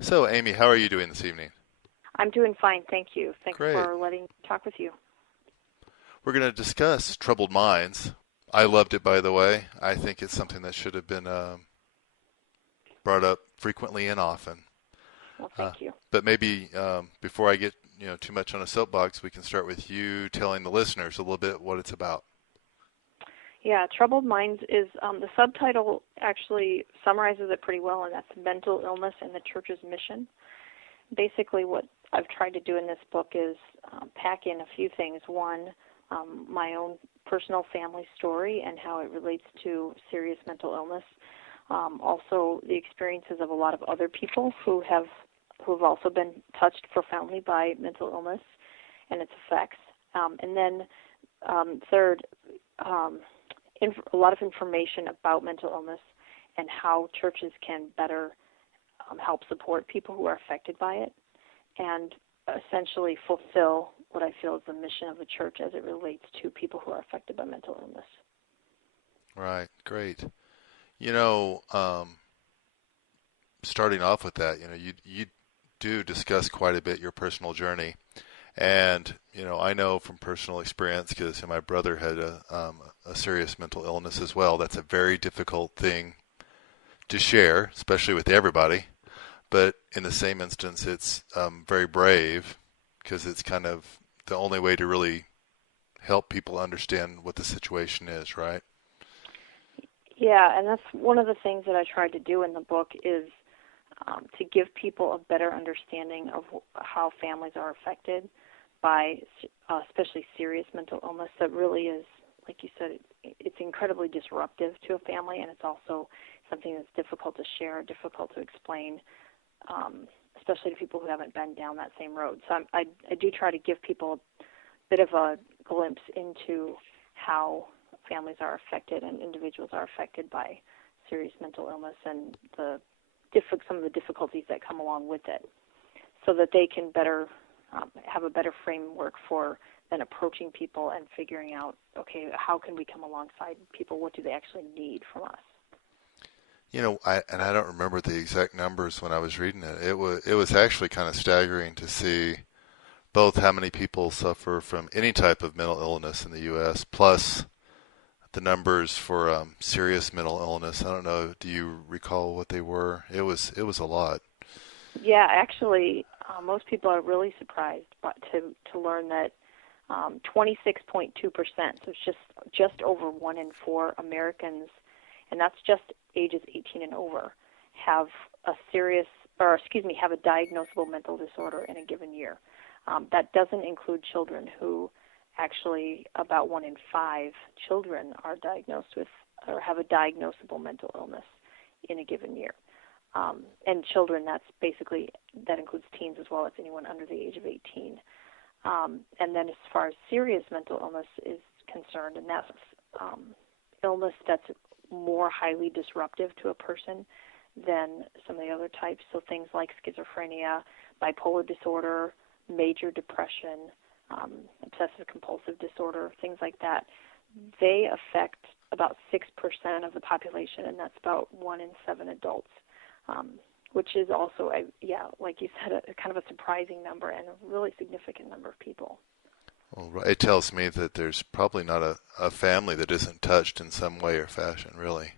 So, Amy, how are you doing this evening? I'm doing fine, thank you. Thanks Great. for letting me talk with you. We're going to discuss troubled minds. I loved it, by the way. I think it's something that should have been brought up frequently and often. Well, Uh, thank you. but maybe before I get too much on a soapbox, we can start with you telling the listeners a little bit what it's about. Yeah, Troubled Minds is the subtitle actually summarizes it pretty well, and that's mental illness and the church's mission. Basically, what I've tried to do in this book is pack in a few things. One, my own personal family story and how it relates to serious mental illness. Also, the experiences of a lot of other people who have also been touched profoundly by mental illness and its effects. And then third, um, a lot of information about mental illness and how churches can better help support people who are affected by it and essentially fulfill what I feel is the mission of the church as it relates to people who are affected by mental illness. Right. Great. You know, starting off with that, you do discuss quite a bit your personal journey. And I know from personal experience because my brother had a serious mental illness as well. That's a very difficult thing to share, especially with everybody. But in the same instance, it's very brave because it's kind of the only way to really help people understand what the situation is, right? Yeah, and that's one of the things that I tried to do in the book is to give people a better understanding of how families are affected by especially serious mental illness that really is, like you said, it's incredibly disruptive to a family, and it's also something that's difficult to share, difficult to explain, especially to people who haven't been down that same road. So I do try to give people a bit of a glimpse into how families are affected and individuals are affected by serious mental illness and some of the difficulties that come along with it, so that they can better have a better framework for then approaching people and figuring out, okay, how can we come alongside people? What do they actually need from us? I don't remember the exact numbers when I was reading it. It was actually kind of staggering to see both how many people suffer from any type of mental illness in the U.S. plus the numbers for serious mental illness. I don't know. Do you recall what they were? It was a lot. Yeah, actually, most people are really surprised to learn that 26.2%, so it's just over 1 in 4 Americans, and that's just ages 18 and over, have a serious, or excuse me, have a diagnosable mental disorder in a given year. That doesn't include children who actually about 1 in 5 children are diagnosed with or have a diagnosable mental illness in a given year. And children, that includes teens as well as anyone under the age of 18. And then as far as serious mental illness is concerned, and that's illness that's more highly disruptive to a person than some of the other types, so things like schizophrenia, bipolar disorder, major depression, obsessive compulsive disorder, things like that, they affect about 6% of the population, and that's about 1 in 7 adults, um, which is also, like you said, a kind of a surprising number and a really significant number of people. Well, it tells me that there's probably not a family that isn't touched in some way or fashion, really.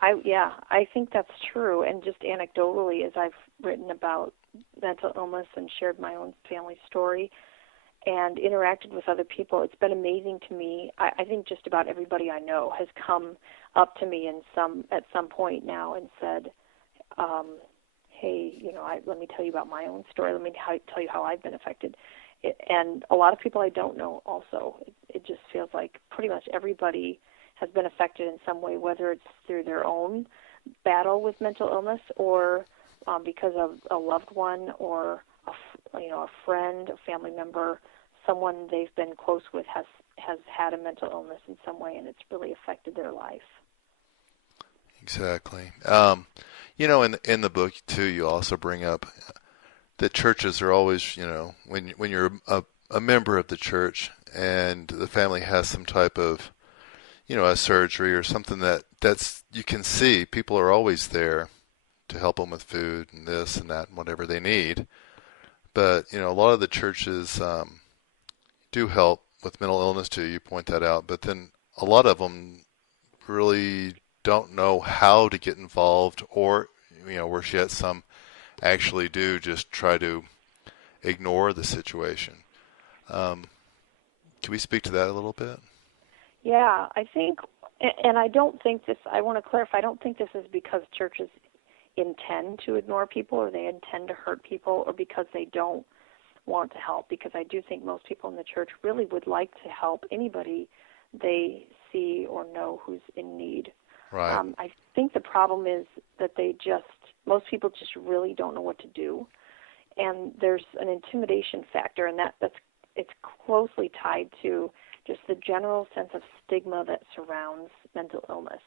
I think that's true. And just anecdotally, as I've written about mental illness and shared my own family story and interacted with other people, it's been amazing to me. I think just about everybody I know has come up to me at some point now and said, "Hey, let me tell you about my own story. Let me tell you how I've been affected." And a lot of people I don't know also. It just feels like pretty much everybody has been affected in some way, whether it's through their own battle with mental illness or because of a loved one or a friend, a family member, someone they've been close with has had a mental illness in some way, and it's really affected their life. Exactly. In the book too, you also bring up that churches are always, when you're a member of the church and the family has some type of, a surgery or something that's you can see, people are always there to help them with food and this and that and whatever they need. But a lot of the churches do help with mental illness too. You point that out, but then a lot of them really don't know how to get involved, or worse yet, some actually do just try to ignore the situation. Um, can we speak to that a little bit? Yeah, I think, and I don't think this, I want to clarify, I don't think this is because churches intend to ignore people or they intend to hurt people or because they don't want to help, because I do think most people in the church really would like to help anybody they see or know who's in need. Right. I think the problem is that most people just really don't know what to do. And there's an intimidation factor, and it's closely tied to just the general sense of stigma that surrounds mental illness.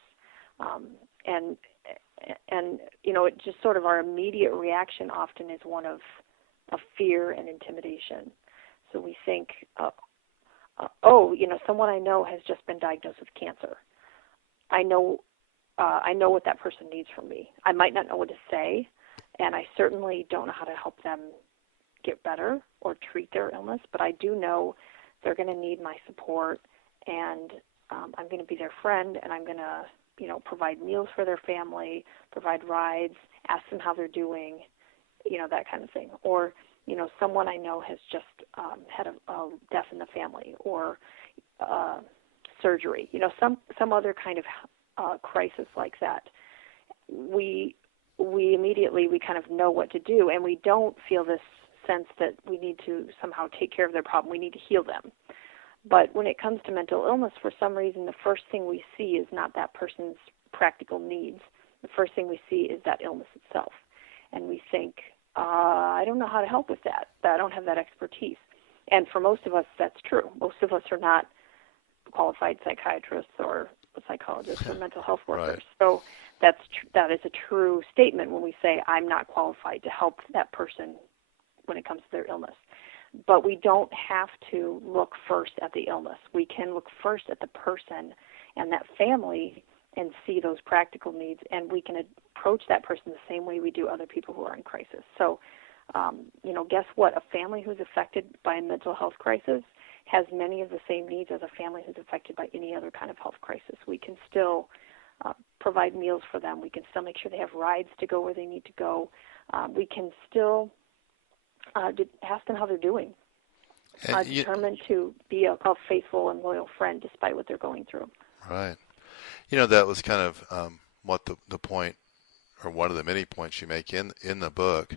And it just sort of our immediate reaction often is one of fear and intimidation. So we think, someone I know has just been diagnosed with cancer. I know what that person needs from me. I might not know what to say, and I certainly don't know how to help them get better or treat their illness, but I do know they're going to need my support, and I'm going to be their friend, and I'm going to, provide meals for their family, provide rides, ask them how they're doing, that kind of thing. Or, someone I know has just had a death in the family or surgery, some other kind of crisis like that. We immediately kind of know what to do, and we don't feel this sense that we need to somehow take care of their problem. We need to heal them. But when it comes to mental illness, for some reason, the first thing we see is not that person's practical needs. The first thing we see is that illness itself. And we think, I don't know how to help with that. I don't have that expertise. And for most of us, that's true. Most of us are not qualified psychiatrists or psychologists or mental health workers. Right. So that is a true statement when we say, I'm not qualified to help that person when it comes to their illness. But we don't have to look first at the illness. We can look first at the person and that family and see those practical needs, and we can approach that person the same way we do other people who are in crisis. So, guess what? A family who's affected by a mental health crisis has many of the same needs as a family who's affected by any other kind of health crisis. We can still provide meals for them. We can still make sure they have rides to go where they need to go. We can still ask them how they're doing. Determined to be a faithful and loyal friend despite what they're going through. Right. That was kind of what the point, or one of the many points you make in the book.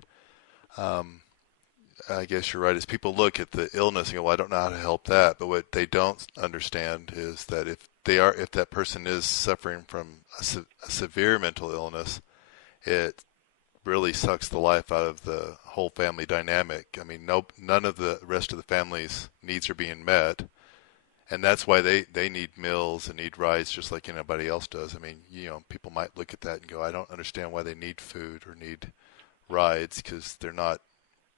I guess you're right. As people look at the illness and go, well, I don't know how to help that. But what they don't understand is that if that person is suffering from a severe mental illness, it really sucks the life out of the whole family dynamic. I mean, none of the rest of the family's needs are being met. And that's why they need meals and need rides just like anybody else does. I mean, people might look at that and go, I don't understand why they need food or need rides, because they're not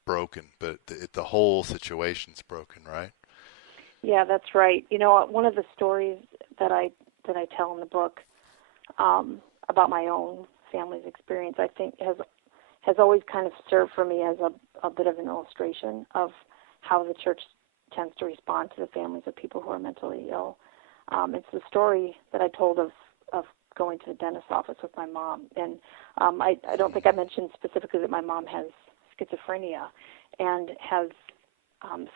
broken. But the whole situation's broken, right? Yeah, that's right. One of the stories that I tell in the book about my own family's experience, I think has always kind of served for me as a bit of an illustration of how the church tends to respond to the families of people who are mentally ill. It's the story that I told of going to the dentist's office with my mom. And I don't think I mentioned specifically that my mom has schizophrenia and has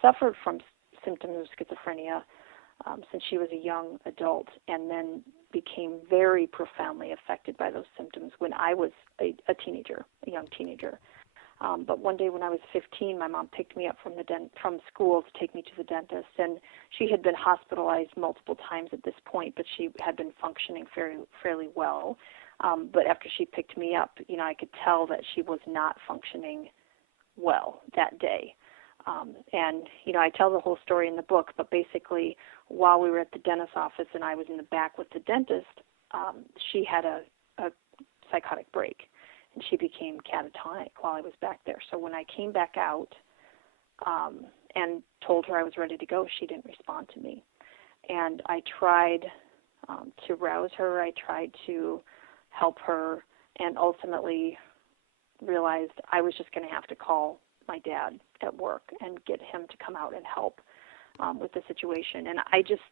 suffered from symptoms of schizophrenia since she was a young adult, and then became very profoundly affected by those symptoms when I was a young teenager. But one day when I was 15, my mom picked me up from school to take me to the dentist, and she had been hospitalized multiple times at this point, but she had been functioning fairly well. But after she picked me up, I could tell that she was not functioning well that day. And I tell the whole story in the book, but basically while we were at the dentist's office and I was in the back with the dentist, she had a psychotic break. And she became catatonic while I was back there. So when I came back out and told her I was ready to go, she didn't respond to me. And I tried to rouse her. I tried to help her. And ultimately, realized I was just going to have to call my dad at work and get him to come out and help with the situation. And I just,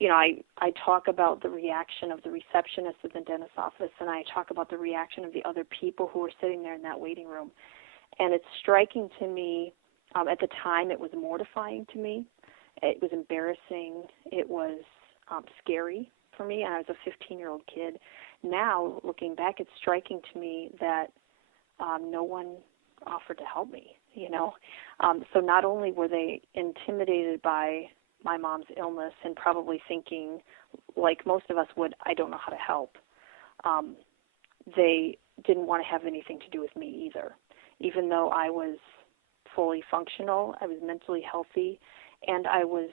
I talk about the reaction of the receptionist at the dentist's office, and I talk about the reaction of the other people who were sitting there in that waiting room. And it's striking to me, at the time it was mortifying to me. It was embarrassing. It was scary for me, and I was a 15-year-old kid. Now, looking back, it's striking to me that no one offered to help me, So not only were they intimidated by my mom's illness and probably thinking, like most of us would, I don't know how to help, they didn't want to have anything to do with me either. Even though I was fully functional, I was mentally healthy, and I was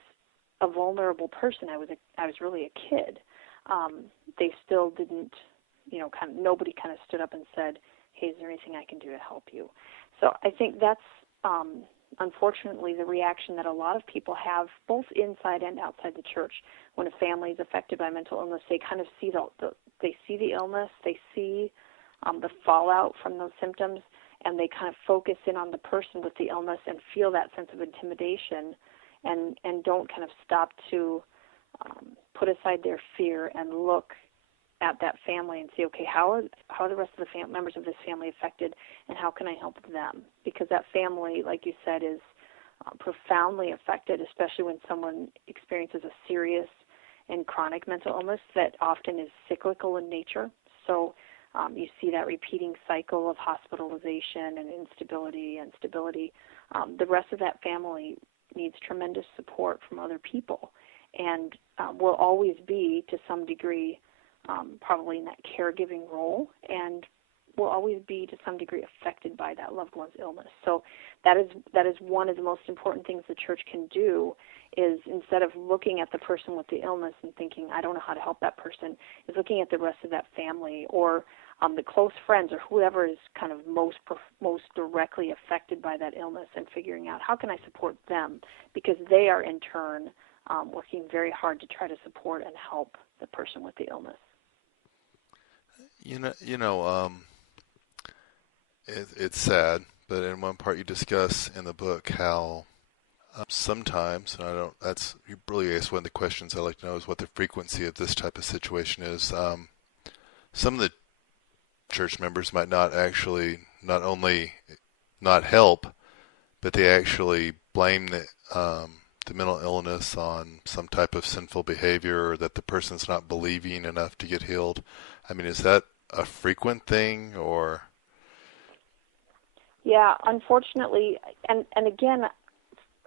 a vulnerable person. I was really a kid. They still didn't, nobody kind of stood up and said, hey, is there anything I can do to help you? So I think that's unfortunately the reaction that a lot of people have, both inside and outside the church. When a family is affected by mental illness, they kind of see the illness, they see the fallout from those symptoms, and they kind of focus in on the person with the illness and feel that sense of intimidation, and don't kind of stop to put aside their fear and look at that family and see, okay, how are the rest of the members of this family affected, and how can I help them? Because that family, like you said, is profoundly affected, especially when someone experiences a serious and chronic mental illness that often is cyclical in nature. So you see that repeating cycle of hospitalization and instability and stability. The rest of that family needs tremendous support from other people, and will always be, to some degree, probably in that caregiving role, and will always be to some degree affected by that loved one's illness. So that is one of the most important things the church can do, is instead of looking at the person with the illness and thinking, I don't know how to help that person, is looking at the rest of that family, or the close friends, or whoever is kind of most directly affected by that illness, and figuring out how can I support them, because they are in turn working very hard to try to support and help the person with the illness. It's sad, but in one part you discuss in the book how sometimes, and that's really, I guess, one of the questions I like to know is what the frequency of this type of situation is. Some of the church members might not only not help, but they actually blame the mental illness on some type of sinful behavior, or that the person's not believing enough to get healed. I mean, is that a frequent thing, or? Yeah, unfortunately, and again,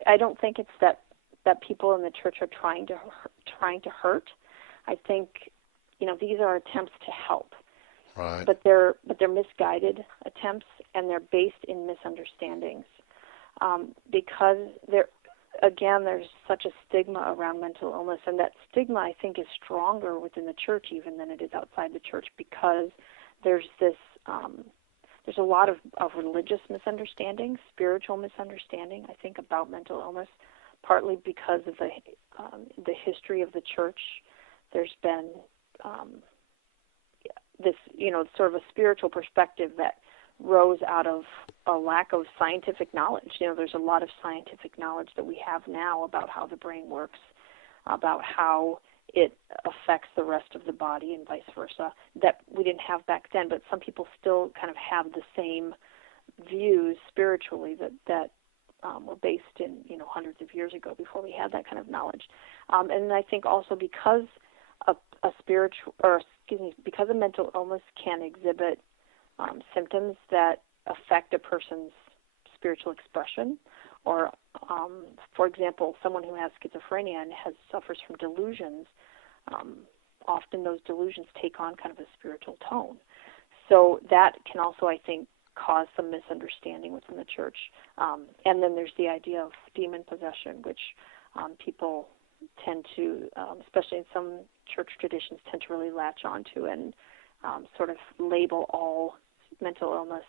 I don't think it's that people in the church are trying to hurt. I think, these are attempts to help. Right. But they're misguided attempts, and they're based in misunderstandings. Because there's such a stigma around mental illness, and that stigma, I think, is stronger within the church even than it is outside the church, because there's a lot of religious misunderstanding, spiritual misunderstanding, I think, about mental illness, partly because of the history of the church. There's been this, sort of a spiritual perspective that rose out of a lack of scientific knowledge. There's a lot of scientific knowledge that we have now about how the brain works, about how it affects the rest of the body and vice versa, that we didn't have back then. But some people still kind of have the same views spiritually that were based in, hundreds of years ago, before we had that kind of knowledge. And I think also because because a mental illness can exhibit symptoms that affect a person's spiritual expression, or, for example, someone who has schizophrenia and suffers from delusions, often those delusions take on kind of a spiritual tone. So that can also, I think, cause some misunderstanding within the church. And then there's the idea of demon possession, which people tend to, especially in some church traditions, tend to really latch onto and sort of label all mental illness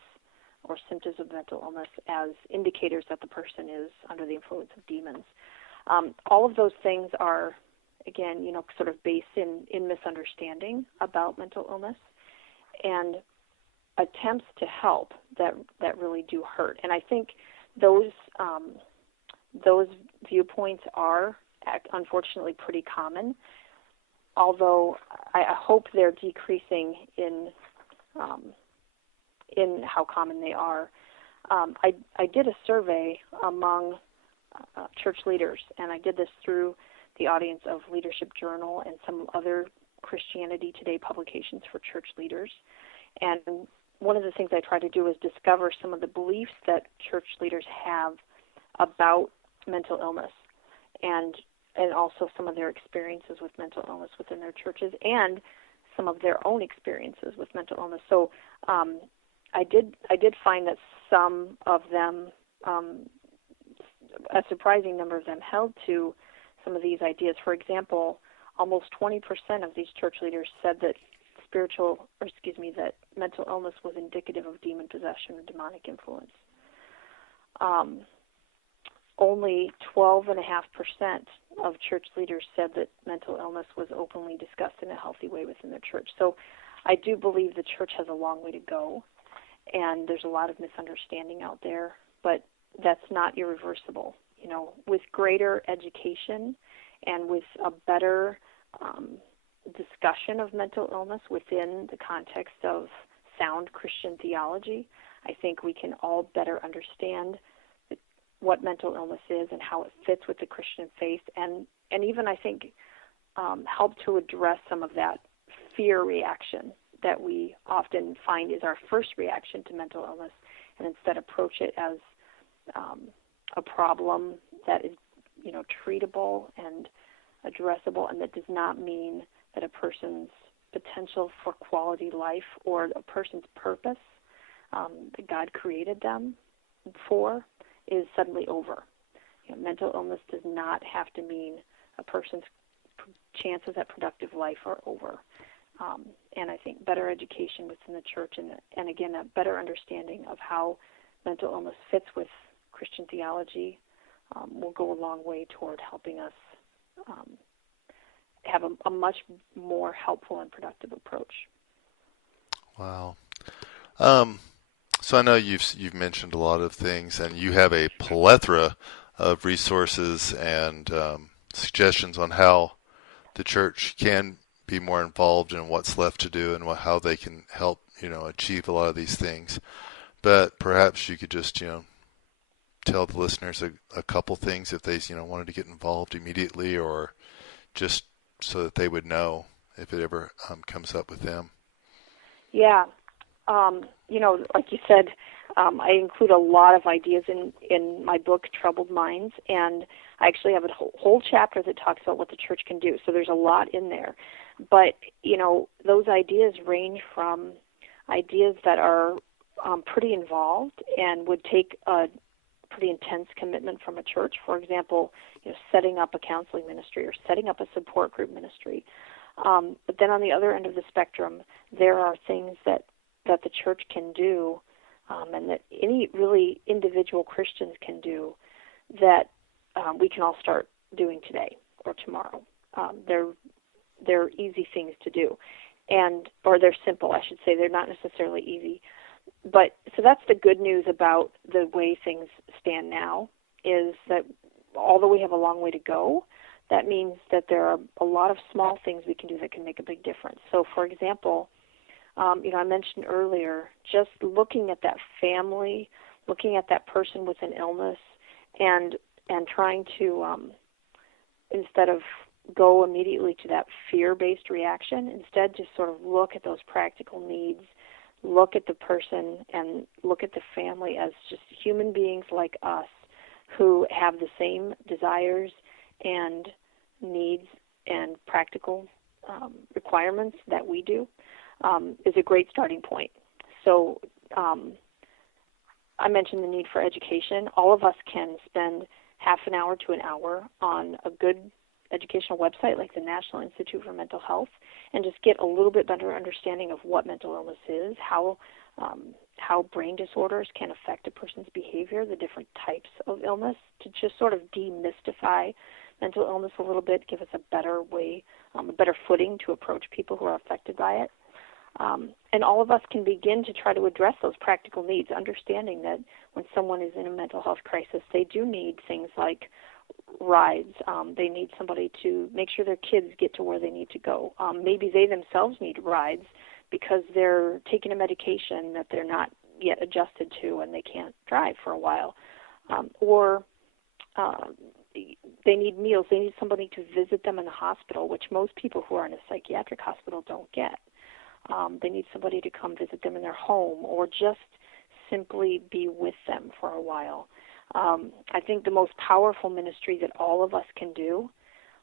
or symptoms of mental illness as indicators that the person is under the influence of demons. All of those things are, again, sort of based in misunderstanding about mental illness. And attempts to help that really do hurt. And I think those viewpoints are unfortunately pretty common, although I hope they're decreasing in how common they are. I did a survey among church leaders, and I did this through the audience of Leadership Journal and some other Christianity Today publications for church leaders. And one of the things I tried to do is discover some of the beliefs that church leaders have about mental illness, and also some of their experiences with mental illness within their churches, and some of their own experiences with mental illness. So I did find that some of them, a surprising number of them, held to some of these ideas. For example, almost 20% of these church leaders said that that mental illness was indicative of demon possession or demonic influence. Only 12.5% of church leaders said that mental illness was openly discussed in a healthy way within their church. So I do believe the church has a long way to go, and there's a lot of misunderstanding out there, but that's not irreversible. You know, with greater education and with a better discussion of mental illness within the context of sound Christian theology, I think we can all better understand what mental illness is and how it fits with the Christian faith, and even, I think, help to address some of that fear reaction that we often find is our first reaction to mental illness, and instead approach it as a problem that is, treatable and addressable, and that does not mean that a person's potential for quality life or a person's purpose that God created them for is suddenly over. Mental illness does not have to mean a person's chances at productive life are over. And I think better education within the church and again, a better understanding of how mental illness fits with Christian theology will go a long way toward helping us have a much more helpful and productive approach. Wow. So I know you've mentioned a lot of things, and you have a plethora of resources and suggestions on how the church can be more involved in what's left to do and how they can help, achieve a lot of these things. But perhaps you could just, tell the listeners a couple things if they, wanted to get involved immediately, or just so that they would know if it ever comes up with them. Yeah. Like you said, I include a lot of ideas in my book, Troubled Minds, and I actually have a whole chapter that talks about what the church can do. So there's a lot in there. But, those ideas range from ideas that are pretty involved and would take a pretty intense commitment from a church. For example, setting up a counseling ministry or setting up a support group ministry. But then on the other end of the spectrum, there are things that the church can do and that any really individual Christians can do that we can all start doing today or tomorrow. They're easy things to do, or they're simple, I should say. They're not necessarily easy. But so that's the good news about the way things stand now, is that although we have a long way to go, that means that there are a lot of small things we can do that can make a big difference. So, for example, I mentioned earlier, just looking at that family, looking at that person with an illness, and trying to, instead of go immediately to that fear-based reaction, instead just sort of look at those practical needs, look at the person and look at the family as just human beings like us who have the same desires and needs and practical requirements that we do, is a great starting point. So I mentioned the need for education. All of us can spend half an hour to an hour on a good educational website like the National Institute for Mental Health and just get a little bit better understanding of what mental illness is, how brain disorders can affect a person's behavior, the different types of illness, to just sort of demystify mental illness a little bit, give us a better way, a better footing to approach people who are affected by it. And all of us can begin to try to address those practical needs, understanding that when someone is in a mental health crisis, they do need things like rides. They need somebody to make sure their kids get to where they need to go. Maybe they themselves need rides because they're taking a medication that they're not yet adjusted to and they can't drive for a while. Or they need meals. They need somebody to visit them in the hospital, which most people who are in a psychiatric hospital don't get. They need somebody to come visit them in their home or just simply be with them for a while. I think the most powerful ministry that all of us can do,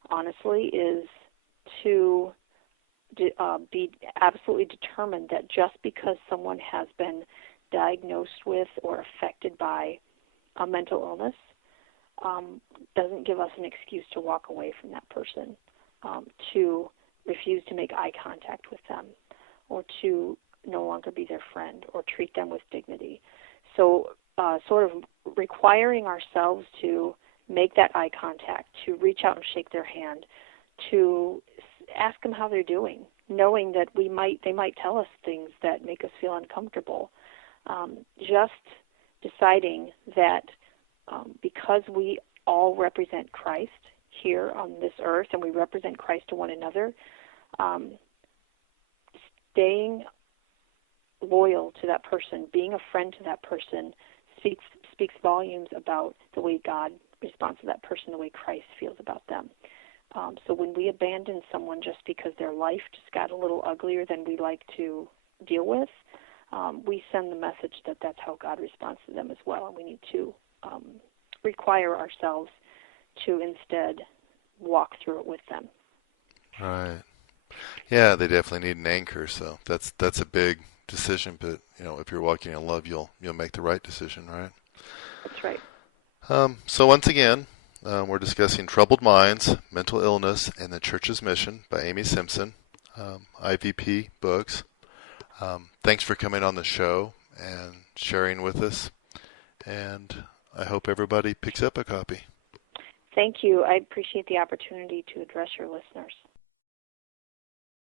honestly, is to be absolutely determined that just because someone has been diagnosed with or affected by a mental illness doesn't give us an excuse to walk away from that person, to refuse to make eye contact with them, or to no longer be their friend or treat them with dignity. So sort of requiring ourselves to make that eye contact, to reach out and shake their hand, to ask them how they're doing, knowing that they might tell us things that make us feel uncomfortable. Just deciding that because we all represent Christ here on this earth and we represent Christ to one another, staying loyal to that person, being a friend to that person, speaks volumes about the way God responds to that person, the way Christ feels about them. So when we abandon someone just because their life just got a little uglier than we like to deal with, we send the message that that's how God responds to them as well, and we need to require ourselves to instead walk through it with them. Right. Yeah, they definitely need an anchor. So that's a big decision. But if you're walking in love, you'll make the right decision, right? That's right. So once again, we're discussing Troubled Minds, Mental Illness, and the Church's Mission by Amy Simpson, IVP Books. Thanks for coming on the show and sharing with us. And I hope everybody picks up a copy. Thank you. I appreciate the opportunity to address your listeners.